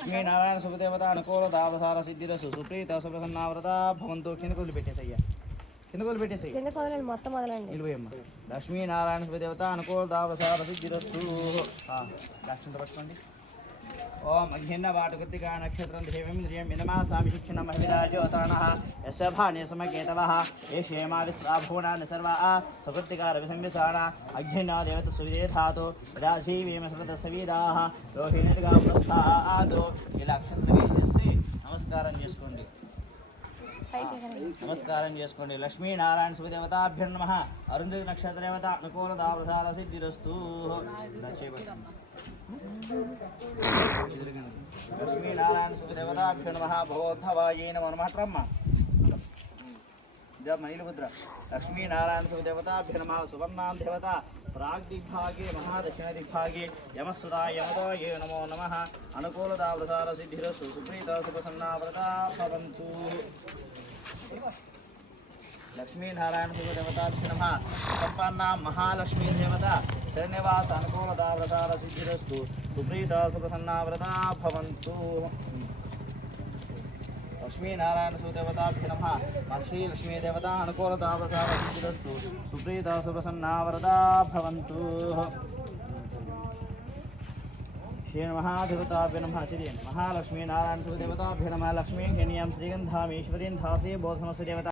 లక్ష్మీనారాయణ శుభదేవత అనుకూల దావసార సిద్ధిరసు సుప్రీత సుప్రసన్నావ్రత భవంతు కింద కొద్దిలు పెట్టేసయ్యా కింద కొద్దిలు పెట్టేసయ్యా మొత్తం మొదలండి నిలువయ్యమ్మ లక్ష్మీనారాయణ శుభదేవత అనుకూల దావసార సిద్ధిరసు లక్ష్మణ పట్టుకోండి ఓం అఘ్నిన్న వాటకృతికా నక్షత్రం దేవేంద్రియం వినమాసామి శిక్షణ మహిళాజ్యోతానః యశభానే సమకేతవః ఏషేమా విశ్రాభూణాన్ని సర్వా సకృతికా రవిసంవిసాన అఘ్నిన్న దేవత సువిదేధాతు రాజీవేమసృత సవీరాః రోహిణిగా ప్రస్థాదు ఇలా అక్షంతలు వేసేసి నమస్కారం చేసుకోండి నమస్కారం చేసుకోండి లక్ష్మీనారాయణ శుభదేవతాభ్యో నమః అరుంధతి నక్షత్ర దేవత అనుకూల దావసార సిద్ధిరస్తు లక్ష్మీనారాయణ శుభదేవతాభ్యో నమః భగవద్భవాయే నమో నమః రమ్మ మణిలముద్ర లక్ష్మీనారాయణ శుభదేవతాభ్యో నమః సువర్ణాం దేవత ప్రాగ్దిగ్భాగే మహాదక్షిణదిగ్భాగే యమస్సుదా యమదాయే నమో నమః అనుకూలదావసార సిద్ధిరస్తు సుప్రీత సుప్రసన్నావ్రతా భవంతు లక్ష్మీనారాయణ శుభదేవతాభ్యో నమః సంపన్నా మహాలక్ష్మీ దేవత శరణ్యవాస అనుకూలదావ్రతార సిద్ధిరస్తు సుప్రీత సుప్రసన్నావ్రతా భవంతు లక్ష్మీనారాయణ శుభదేవతాభ్యో నమః శ్రీ లక్ష్మీదేవత అనుకూలదావ్రతార సిద్ధిరస్తు సుప్రీత సుప్రసన్నావ్రతా భవంతు శ్రీ మహాదేవతాభ్యో నమః శ్రీ మహాలక్ష్మీనారాయణ శుభదేవతాభ్యో నమః లక్ష్మీ హిణ్యాం శ్రీగంధామీశ్వరీం ధాసే బోధనస్య దేవత